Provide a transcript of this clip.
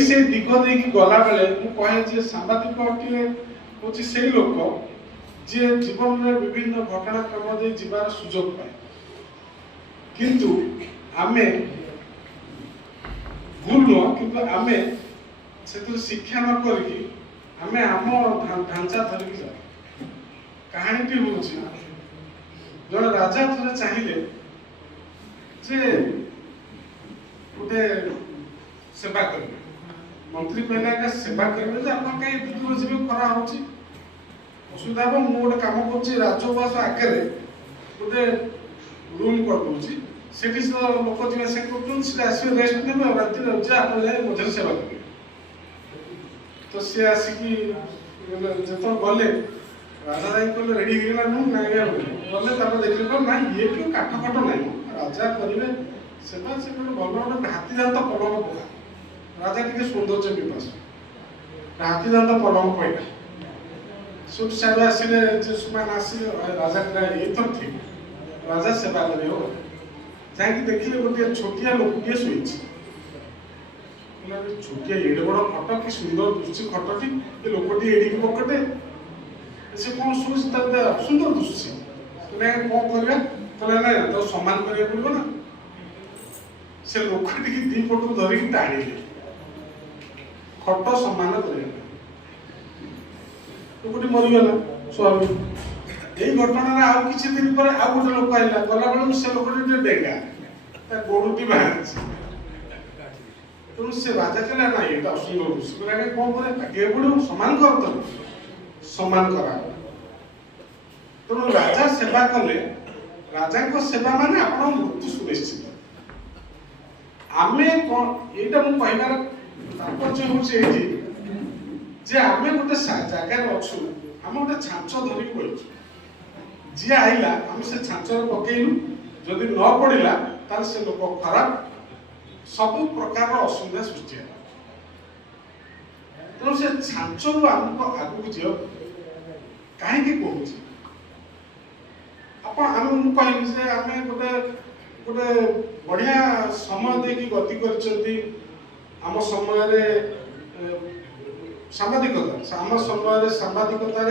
से दिग देखिए गला बेले मुझे सांबादिक हूँ से लोक जी जीवन में विभिन्न घटनाक्रम दे जीवार सुजोग पाए किंतु आमे भूल नुह कि आमे से शिक्षा न करी आमे आम ढांचा धरिकी जा कहानी हूँ जड़े राजा थे चाहिए जे गोटे सेवा करेंगे मंत्री कहला सेवा करेंगे आप कहीं दूर जी खरा हो असुविधा हम गोटे कम कर राजवास आगे गोटे रूम कर दूसरी से लोक जी से आसवे रेस्ट ने राति मझे सेवा करेंगे तो सी आसिकी जो गले राजा जाए कहले रेडी होगा गले देखिए ना ये क्यों काठ फाट ना राजा करेंगे सेवा से भल गोटे हाथी दात पलंग पका राजा टे सौंदर्य विपास हाथी दात पलंग पड़ा सुट साइड आसिले आसिले राजा ये तो ठीक राजा सेवा करे हो जाकि देखिए गोटे छोटिया लोकटे शोई छोटिया एड़े बड़ खट कि सुंदर दुष्टि खटटी ये लोकटी एडिकी पकटे से कौन शोच सुंदर दुष्टि कौन करवा कहले ना तो सम्मान करा पड़ो ना से लोकटी दी पटू धरिकी टाणिले खट सम्मान कर लोकटी मरीगला स्वामी यही घटना आउ किसी दिन पर आउ गोटे लोक आइला गला बेलू से लोकटी डेगा गोड़टी बाहर तेणु से राजा कहला ना ये असुंदर दुष्ट कौन करे पड़ो सम्मान कर तो सम्मान करा तेणु राजा सेवा कले राजा को सेवा माने आपण मृत्यु सुनिश्चित आमे कौन एटा मु कहबार तात्पर्य होचे जे आमे गोटे जगह अच्छु आम गोटे छांच धरिक बैठु जी आइला आम से छांचर पकेलु जदि न पड़ा ताल से लोक खराब सब प्रकार असुविधा सृष्टि है तेणु से छांचर आमको आगू जी कहीं कहूँ आप कहली आम गोटे गोटे बढ़िया समय देकी गति कर समय सांबादिकता आम समय सांबादिकतार